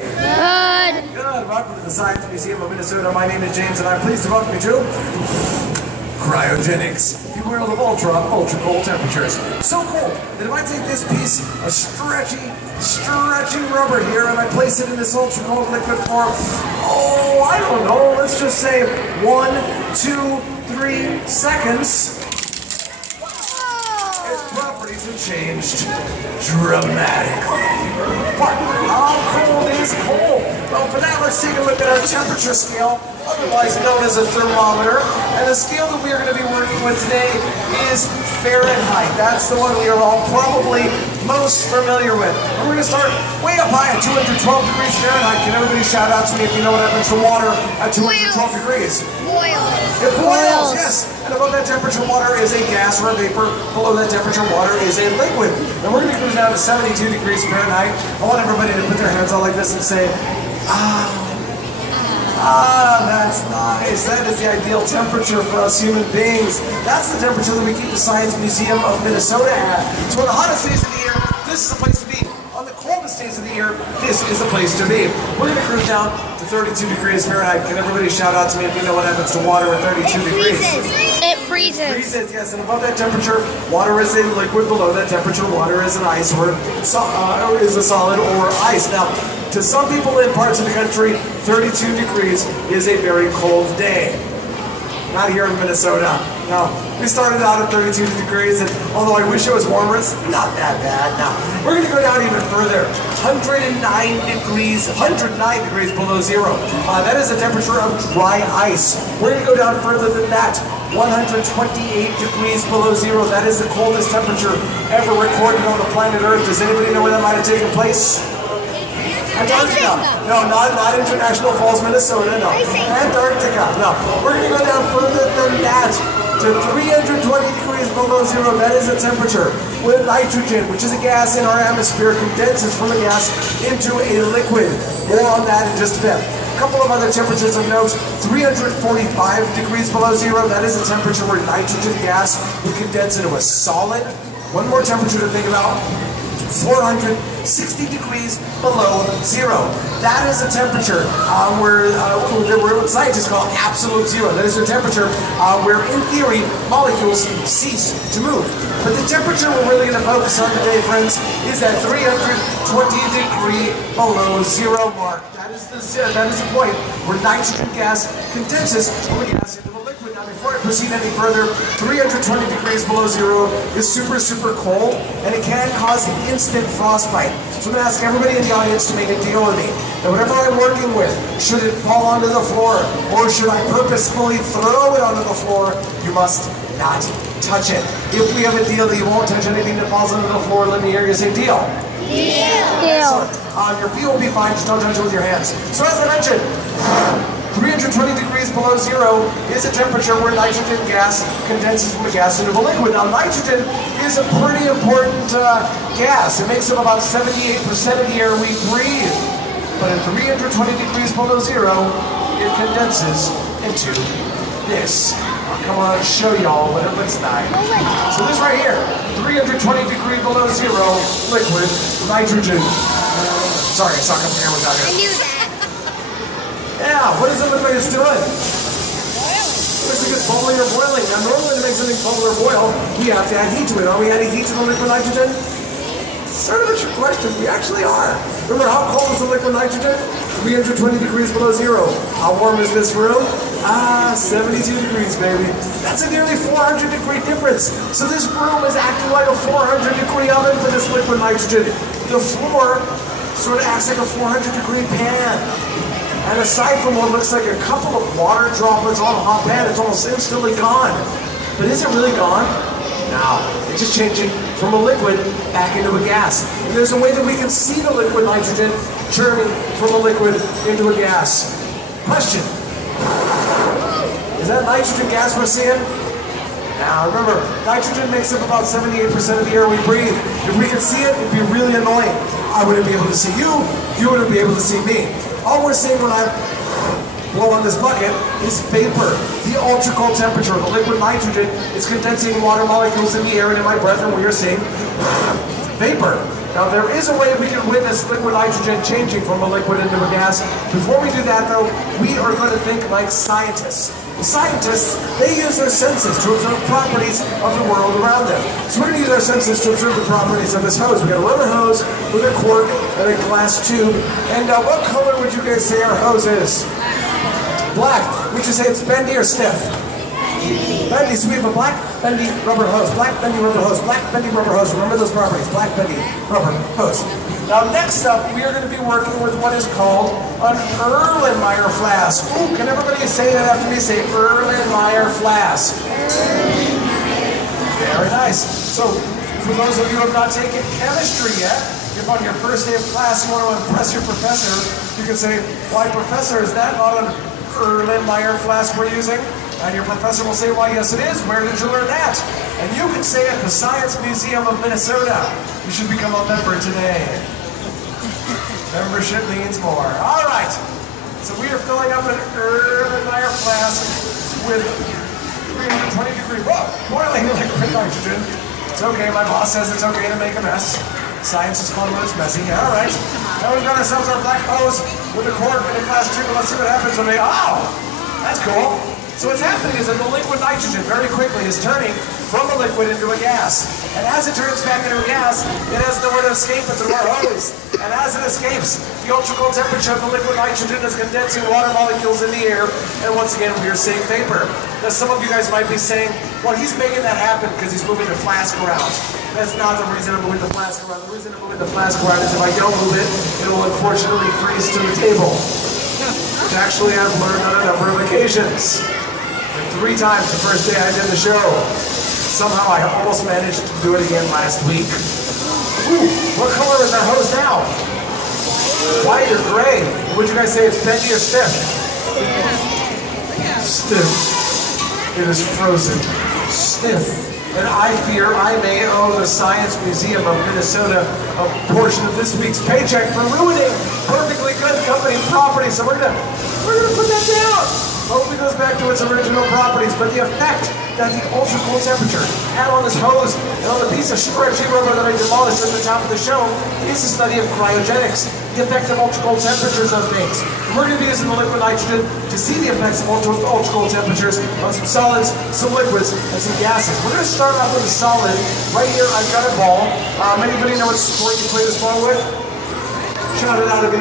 Good. Good. Welcome to the Science Museum of Minnesota. My name is James, and I'm pleased to welcome you to cryogenics. The world of ultra cold temperatures. So cold that if I take this piece of stretchy rubber here and I place it in this ultra cold liquid for, I don't know, let's just say 1, 2, 3 seconds. Its properties have changed dramatically. But how cold is cold? Well, for that, let's take a look at our temperature scale, otherwise known as a thermometer. And the scale that we are going to be working with today is Fahrenheit. That's the one we are all probably most familiar with. And we're going to start way up high at 212 degrees Fahrenheit. Can everybody shout out to me if you know what happens to water at 212 degrees? Boils. It boils, yes. And above that temperature, water is a gas or a vapor. Below that temperature, water is a liquid. And we're going to cruise down to 72 degrees Fahrenheit. I want everybody to put their hands out like this and say, that's nice. That is the ideal temperature for us human beings. That's the temperature that we keep the Science Museum of Minnesota at. So on the hottest days of the year, this is the place to be. On the coldest days of the year, this is the place to be. We're going to cruise down to 32 degrees Fahrenheit. Can everybody shout out to me if you know what happens to water at 32 degrees? It freezes. It freezes, yes. And above that temperature, water is a liquid. Below that temperature, water is an ice or is a solid or ice. Now, to some people in parts of the country, 32 degrees is a very cold day. Not here in Minnesota. No, we started out at 32 degrees, and although I wish it was warmer, it's not that bad. Now, we're going to go down even further. 109 degrees below zero. That is the temperature of dry ice. We're going to go down further than that. 128 degrees below zero. That is the coldest temperature ever recorded on the planet Earth. Does anybody know where that might have taken place? Antarctica. No, not International Falls, Minnesota. No. Antarctica. No. We're going to go down further than that to 320 degrees below zero. That is the temperature when nitrogen, which is a gas in our atmosphere, condenses from a gas into a liquid. More on that in just a bit. A couple of other temperatures of note. 345 degrees below zero. That is the temperature where nitrogen gas would condense into a solid. One more temperature to think about. 460 degrees below zero. That is a temperature where what scientists call absolute zero. That is a temperature where, in theory, molecules cease to move. But the temperature we're really going to focus on today, friends, is that 320 degree below zero mark. That is the point where nitrogen gas condenses from a gas into a liquid. Now, before I proceed any further, 320 degrees below zero is super cold, and it can cause instant frostbite. So I'm going to ask everybody in the audience to make a deal with me. That whatever I'm working with, should it fall onto the floor, or should I purposefully throw it onto the floor, you must not touch it. If we have a deal that you won't touch anything that falls onto the floor, let me hear you say deal. Deal. Your feet will be fine, just don't touch it with your hands. So as I mentioned, 320 degrees below zero is a temperature where nitrogen gas condenses from a gas into a liquid. Now, nitrogen is a pretty important gas. It makes up about 78% of the air we breathe. But at 320 degrees below zero, it condenses into this. I'll come on and show y'all what it looks like. So this right here, 320 degrees below zero, liquid nitrogen. Sorry, I suck up the camera down here. I knew that. Yeah, what does it look like it's doing? It looks like it's bubbling or boiling. Now, normally to make something bubble or boil, we have to add heat to it. Are we adding heat to the liquid nitrogen? Sort of a trick question. We actually are. Remember, how cold is the liquid nitrogen? 320 degrees below zero. How warm is this room? 72 degrees, baby. That's a nearly 400 degree difference. So this room is acting like a 400 degree oven for this liquid nitrogen. The floor sort of acts like a 400 degree pan. And aside from what looks like a couple of water droplets on a hot pan, it's almost instantly gone. But is it really gone? No. It's just changing from a liquid back into a gas. And there's a way that we can see the liquid nitrogen turning from a liquid into a gas. Question. Is that nitrogen gas we're seeing? Now remember, nitrogen makes up about 78% of the air we breathe. If we could see it, it'd be really annoying. I wouldn't be able to see you, you wouldn't be able to see me. All we're seeing when I blow on this bucket is vapor. The ultra cold temperature of the liquid nitrogen is condensing water molecules in the air and in my breath, and we are seeing vapor. Now there is a way we can witness liquid nitrogen changing from a liquid into a gas. Before we do that though, we are going to think like scientists. The scientists, they use their senses to observe properties of the world around them. So we're going to use our senses to observe the properties of this hose. We've got a rubber hose with a cork and a glass tube. And what color would you guys say our hose is? Black. Would you say it's bendy or stiff? Bendy. So we have a black bendy rubber hose, black bendy rubber hose, black bendy rubber hose. Remember those properties, black bendy rubber hose. Now next up, we are going to be working with what is called an Erlenmeyer flask. Ooh, can everybody say that after me? Say Erlenmeyer flask. Very nice. So for those of you who have not taken chemistry yet, if on your first day of class you want to impress your professor, you can say, why professor, is that not an Erlenmeyer flask we're using? And your professor will say, why, yes it is. Where did you learn that? And you can say at the Science Museum of Minnesota. You should become a member today. Membership means more. All right. So we are filling up an Erlenmeyer flask with 320 degree, boiling liquid nitrogen. It's okay. My boss says it's okay to make a mess. Science is fun when it's messy. All right. Now we've got ourselves our black hose with a cork and a glass tube. Let's see what happens when they, that's cool. So what's happening is that the liquid nitrogen very quickly is turning from a liquid into a gas. And as it turns back into a gas, it has nowhere to escape but through our hose. And as it escapes, the ultra-cold temperature of the liquid nitrogen is condensing water molecules in the air, and once again we are seeing vapor. Now some of you guys might be saying, well, he's making that happen because he's moving the flask around. That's not the reason I'm moving the flask around. The reason I'm moving the flask around is if I don't move it, it will unfortunately freeze to the table. Which actually I've learned on a number of occasions. 3 times the first day I did the show. Somehow I almost managed to do it again last week. Ooh, what color is our hose now? White or gray? Would you guys say it's bendy or stiff? Stiff. It is frozen. Stiff. And I fear I may owe the Science Museum of Minnesota a portion of this week's paycheck for ruining perfectly good company property. So we're gonna put that down. Hopefully it goes back to its original properties, but the effect that the ultra-cold temperature had on this hose and on the piece of stretchy rubber that I demolished at the top of the show is the study of cryogenics, the effect of ultra-cold temperatures on things. And we're going to be using the liquid nitrogen to see the effects of ultra-cold temperatures on some solids, some liquids, and some gases. We're going to start off with a solid. Right here I've got a ball. Anybody know what sport you play this ball with? Shout it out if you know.